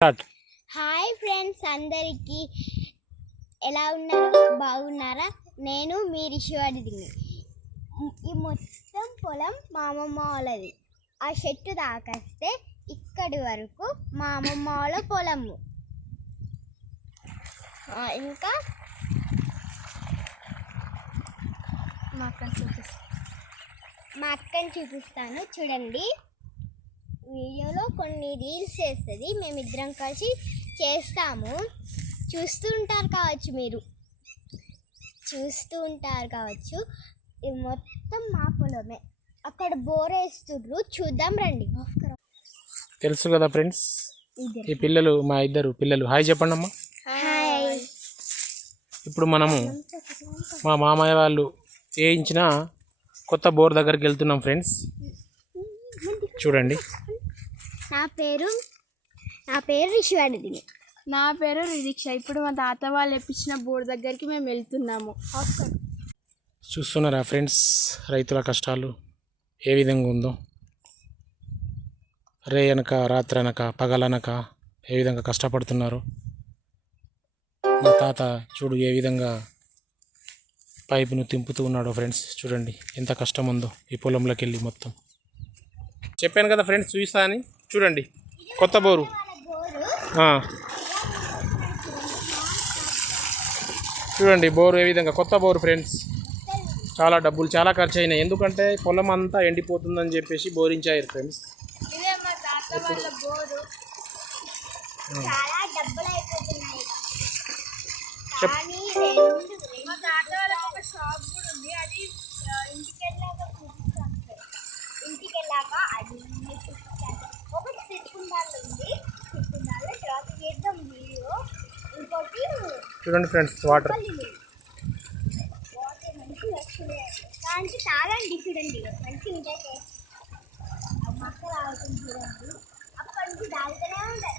Start. Hi friends, అందరికీ ఎలా ఉన్నారు? బాగున్నారా? నేను మీ రిషివాడిని. ఈ మొత్తం పొలం మా అమ్మమ్మ వాళ్ళది. ఆ చెట్టు దాకేస్తే ఇక్కడి వరకు మా అమ్మమ్మ వాళ్ళ పొలము. ఇంకా మా అక్కని చూపిస్తాను చూడండి. వీడియోలో కొన్ని రీల్స్ చేస్తుంది, మేమిద్దరం కలిసి చేస్తాము. చూస్తూ ఉంటారు కావచ్చు. ఇది మొత్తం మా పొలమే. అక్కడ బోర్ వేస్తుర్రు, చూద్దాం రండి. తెలుసు కదా ఫ్రెండ్స్, ఈ పిల్లలు మా ఇద్దరు పిల్లలు. హాయ్ చెప్పండి అమ్మా. హాయ్. ఇప్పుడు మనము మా మామయ్య వాళ్ళు వేయించిన కొత్త బోర్ దగ్గరికి వెళ్తున్నాం ఫ్రెండ్స్. చూడండి. నా పేరు రిషివాడిని. నా పేరు రిదీక్ష. ఇప్పుడు మా తాత వాళ్ళు ఎప్పించిన బోర్డు దగ్గరికి మేము వెళ్తున్నాము. చూస్తున్నారా ఫ్రెండ్స్, రైతుల కష్టాలు ఏ విధంగా ఉందో. రే అనక రాత్రి అనక పగలనక ఏ విధంగా కష్టపడుతున్నారు. మా తాత చూడు ఏ విధంగా పైపును తింపుతూ ఉన్నాడో ఫ్రెండ్స్. చూడండి ఎంత కష్టం ఉందో ఈ పొలంలోకి వెళ్ళి. మొత్తం చెప్పాను కదా ఫ్రెండ్స్, చూపిస్తా అని. చూడండి కొత్త బోరు. చూడండి బోరు ఏ విధంగా, కొత్త బోరు ఫ్రెండ్స్. చాలా డబ్బులు చాలా ఖర్చు అయినాయి, ఎందుకంటే పొలం అంతా ఎండిపోతుందని చెప్పేసి బోరించారు ఫ్రెండ్స్. ఇంటికెళ్ళాక అది ఒకటి తిరుకుండాలు ఉంది, తిరుకుండాలు తర్వాత చేద్దాం వీడియో. ఇంకోటి చూడండి ఫ్రెండ్స్, వాటర్ మంచిగా వస్తున్నాయి. దానికి తాగండి, చూడండి మంచిగా ఉంటాయి. మక్క తాగుతుంది చూడండి. అక్కడి నుంచి తాగుతూనే ఉంటాయి.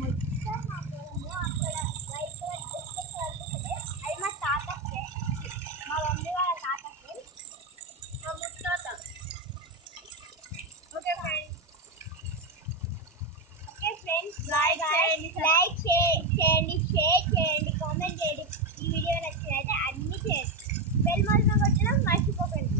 మొత్తం మా పొలము అక్కడ వైట్ అది మా తాత ఫ్రెండ్, మా మమ్మీ వాళ్ళ తాత ఫ్రెండ్, మా ముత్తాత. ఓకే ఫ్రెండ్స్, లైక్ చేయండి, షేర్ చేయండి, కామెంట్ చేయండి. ఈ వీడియో నచ్చినైతే అన్నీ చేయండి. బెల్ మాత్రం కొట్టడం మర్చిపోకండి.